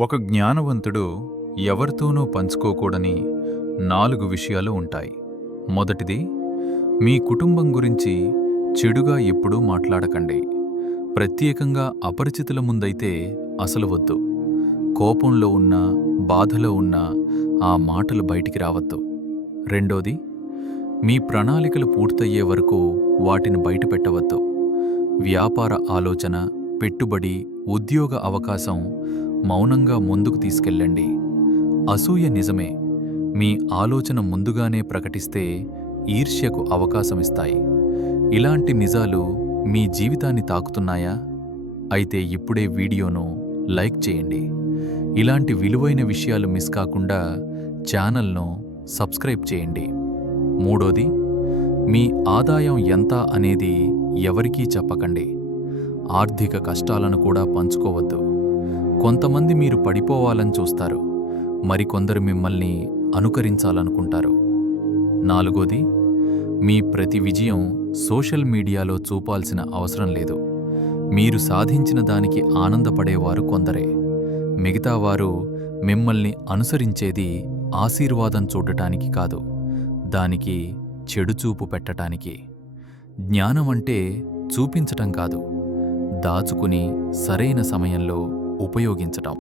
ఒక జ్ఞానవంతుడు ఎవరితోనూ పంచుకోకూడని 4 విషయాలు ఉంటాయి. మొదటిది, మీ కుటుంబం గురించి చెడుగా ఎప్పుడూ మాట్లాడకండి. ప్రత్యేకంగా అపరిచితుల ముందైతే అసలు వద్దు. కోపంలో ఉన్నా, బాధలో ఉన్నా ఆ మాటలు బయటికి రావద్దు. రెండోది, మీ ప్రణాళికలు పూర్తయ్యే వరకు వాటిని బయటపెట్టవద్దు. వ్యాపార ఆలోచన, పెట్టుబడి, ఉద్యోగ అవకాశం మౌనంగా ముందుకు తీసుకెళ్ళండి. అసూయ నిజమే, మీ ఆలోచన ముందుగానే ప్రకటిస్తే ఈర్ష్యకు అవకాశమిస్తాయి. ఇలాంటి నిజాలు మీ జీవితాన్ని తాకుతున్నాయా? అయితే ఇప్పుడే వీడియోను లైక్ చేయండి. ఇలాంటి విలువైన విషయాలు మిస్ కాకుండా ఛానల్ను సబ్స్క్రైబ్ చేయండి. మూడోది, మీ ఆదాయం ఎంత అనేది ఎవరికీ చెప్పకండి. ఆర్థిక కష్టాలను కూడా పంచుకోవద్దు. కొంతమంది మీరు పడిపోవాలని చూస్తారు, మరికొందరు మిమ్మల్ని అనుకరించాలనుకుంటారు. నాలుగోది, మీ ప్రతి విజయం సోషల్ మీడియాలో చూపాల్సిన అవసరం లేదు. మీరు సాధించిన దానికి ఆనందపడేవారు కొందరే. మిగతావారు మిమ్మల్ని అనుసరించేది ఆశీర్వాదం చూడటానికి కాదు, దానికి చెడుచూపు పెట్టటానికి. జ్ఞానమంటే చూపించటం కాదు, దాచుకుని సరైన సమయంలో ఉపయోగించటం.